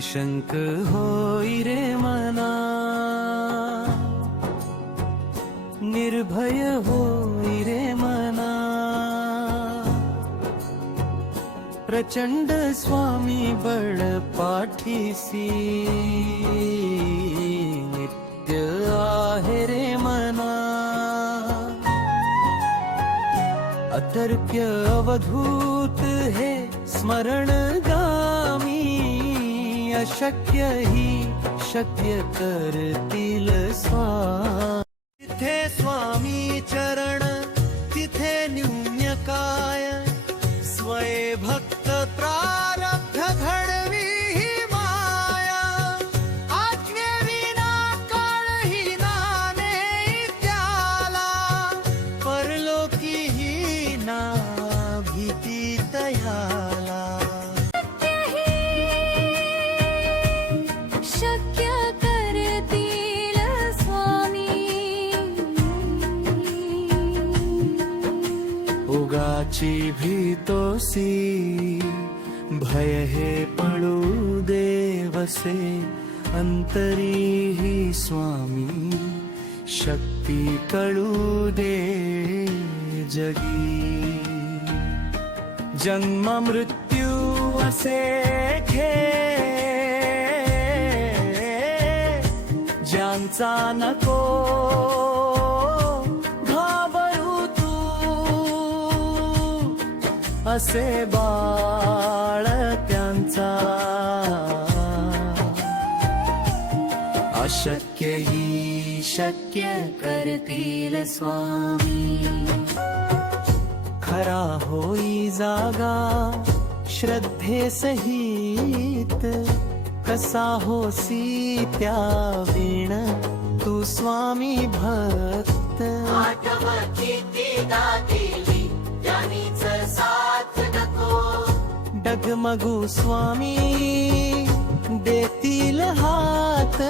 निशंक होई रे मना, निर्भय होई रे मना, प्रचंड स्वामी बळ पाठीसी, नित्य आहे रे मना, अतर्क्य अवधूत हे स्मरण गामी, अशक्य ही शक्य करतील स्वामी. तिथे स्वामी चरण तिथे न्यून्य काय, स्वये भक्त प्रारब्ध घडवी ही माया, आज्ञेविना काळही नाने त्याला, परलोकी ही ना भीती तयाला. शक्य करतील स्वामी, उगाची भीतोसी, भय हे पळू देवसे, अंतरी ही स्वामी, शक्ती कळू दे जगी. जन्म मृत्यू असे खेळ, ज्यांचा नको घाबरू तू, असे बाळ त्यांचा, अशक्य ही शक्य करतील स्वामी. खरा होई जागा श्रद्धे सहित, कसा होसी त्या वीण तू स्वामी भक्त. डगमगू स्वामी देतील हात,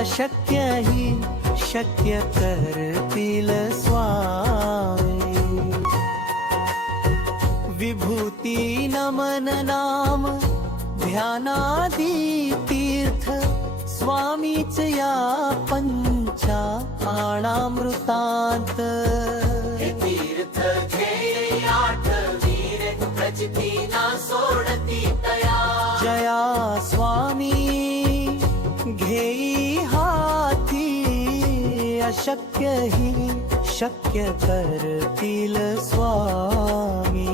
अशक्य ही शक्य करतील स्वामी. विभूती नमन नाम ध्यानादी तीर्थ, स्वामीच या पंचा आणामृतांत. तीर्थ घे आठवीर प्रचिती ना सोडती तया, जया स्वामी घेई हाती, अशक्य ही शक्य करतील स्वामी.